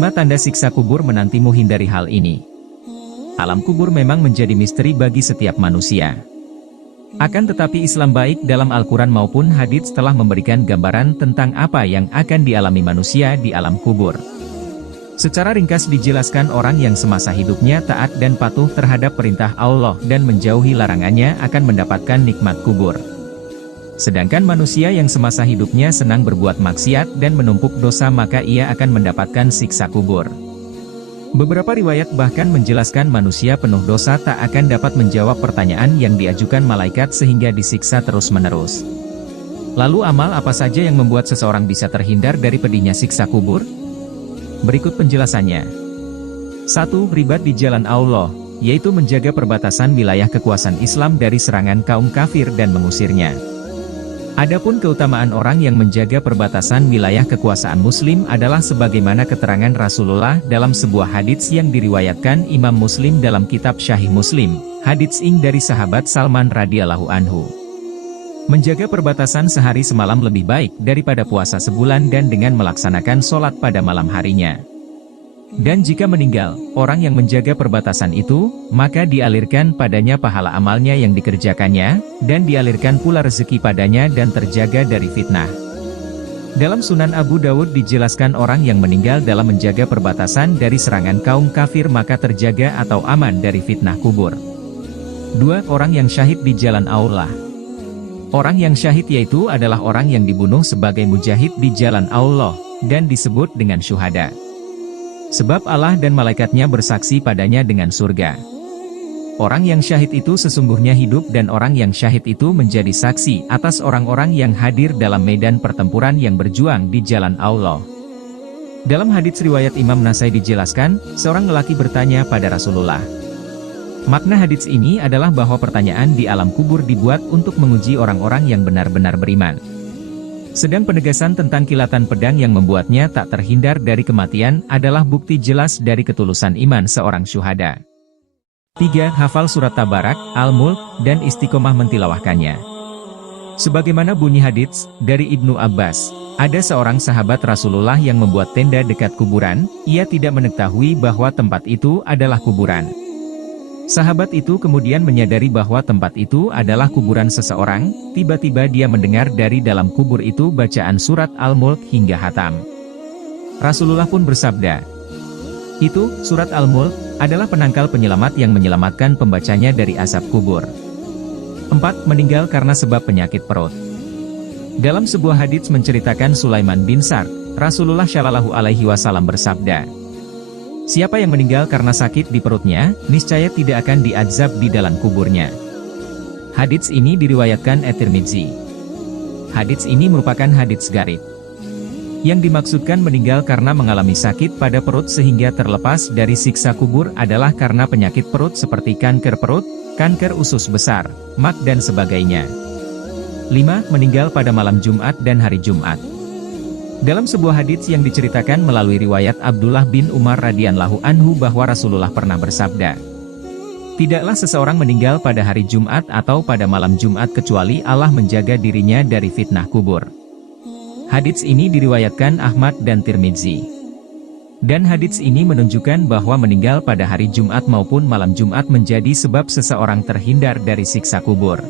5 tanda siksa kubur menantimu. Hindari hal ini. Alam kubur memang menjadi misteri bagi setiap manusia. Akan tetapi Islam baik dalam Al-Quran maupun hadits telah memberikan gambaran tentang apa yang akan dialami manusia di alam kubur. Secara ringkas dijelaskan orang yang semasa hidupnya taat dan patuh terhadap perintah Allah dan menjauhi larangannya akan mendapatkan nikmat kubur. Sedangkan manusia yang semasa hidupnya senang berbuat maksiat dan menumpuk dosa maka ia akan mendapatkan siksa kubur. Beberapa riwayat bahkan menjelaskan manusia penuh dosa tak akan dapat menjawab pertanyaan yang diajukan malaikat sehingga disiksa terus-menerus. Lalu amal apa saja yang membuat seseorang bisa terhindar dari pedihnya siksa kubur? Berikut penjelasannya. 1. Ribat di jalan Allah, yaitu menjaga perbatasan wilayah kekuasaan Islam dari serangan kaum kafir dan mengusirnya. Adapun keutamaan orang yang menjaga perbatasan wilayah kekuasaan Muslim adalah sebagaimana keterangan Rasulullah dalam sebuah hadits yang diriwayatkan Imam Muslim dalam kitab Syahih Muslim, hadits dari sahabat Salman radhiyallahu anhu. Menjaga perbatasan sehari semalam lebih baik daripada puasa sebulan dan dengan melaksanakan sholat pada malam harinya. Dan jika meninggal, orang yang menjaga perbatasan itu, maka dialirkan padanya pahala amalnya yang dikerjakannya, dan dialirkan pula rezeki padanya dan terjaga dari fitnah. Dalam Sunan Abu Dawud dijelaskan orang yang meninggal dalam menjaga perbatasan dari serangan kaum kafir maka terjaga atau aman dari fitnah kubur. 2. Orang yang syahid di jalan Allah. Orang yang syahid yaitu adalah orang yang dibunuh sebagai mujahid di jalan Allah, dan disebut dengan syuhada. Sebab Allah dan malaikatnya bersaksi padanya dengan surga. Orang yang syahid itu sesungguhnya hidup dan orang yang syahid itu menjadi saksi atas orang-orang yang hadir dalam medan pertempuran yang berjuang di jalan Allah. Dalam hadits riwayat Imam Nasai dijelaskan, seorang lelaki bertanya pada Rasulullah. Makna hadits ini adalah bahwa pertanyaan di alam kubur dibuat untuk menguji orang-orang yang benar-benar beriman. Sedang penegasan tentang kilatan pedang yang membuatnya tak terhindar dari kematian adalah bukti jelas dari ketulusan iman seorang syuhada. 3. Hafal surat Tabarak, Al-Mulk, dan istiqomah mentilawahkannya. Sebagaimana bunyi hadits dari Ibnu Abbas, ada seorang sahabat Rasulullah yang membuat tenda dekat kuburan, ia tidak mengetahui bahwa tempat itu adalah kuburan. Sahabat itu kemudian menyadari bahwa tempat itu adalah kuburan seseorang, tiba-tiba dia mendengar dari dalam kubur itu bacaan surat Al-Mulk hingga hatam. Rasulullah pun bersabda, "Itu, surat Al-Mulk, adalah penangkal penyelamat yang menyelamatkan pembacanya dari asap kubur." 4. Meninggal karena sebab penyakit perut. Dalam sebuah hadits menceritakan Sulaiman bin Sa'd, Rasulullah Shallallahu Alaihi Wasallam bersabda, "Siapa yang meninggal karena sakit di perutnya, niscaya tidak akan diazab di dalam kuburnya." Hadits ini diriwayatkan At-Tirmidzi. Hadits ini merupakan hadits gharib. Yang dimaksudkan meninggal karena mengalami sakit pada perut sehingga terlepas dari siksa kubur adalah karena penyakit perut seperti kanker perut, kanker usus besar, mak dan sebagainya. 5. Meninggal pada malam Jumat dan hari Jumat. Dalam sebuah hadits yang diceritakan melalui riwayat Abdullah bin Umar radhiyallahu anhu bahwa Rasulullah pernah bersabda, "Tidaklah seseorang meninggal pada hari Jumat atau pada malam Jumat kecuali Allah menjaga dirinya dari fitnah kubur." Hadits ini diriwayatkan Ahmad dan Tirmidzi. Dan hadits ini menunjukkan bahwa meninggal pada hari Jumat maupun malam Jumat menjadi sebab seseorang terhindar dari siksa kubur.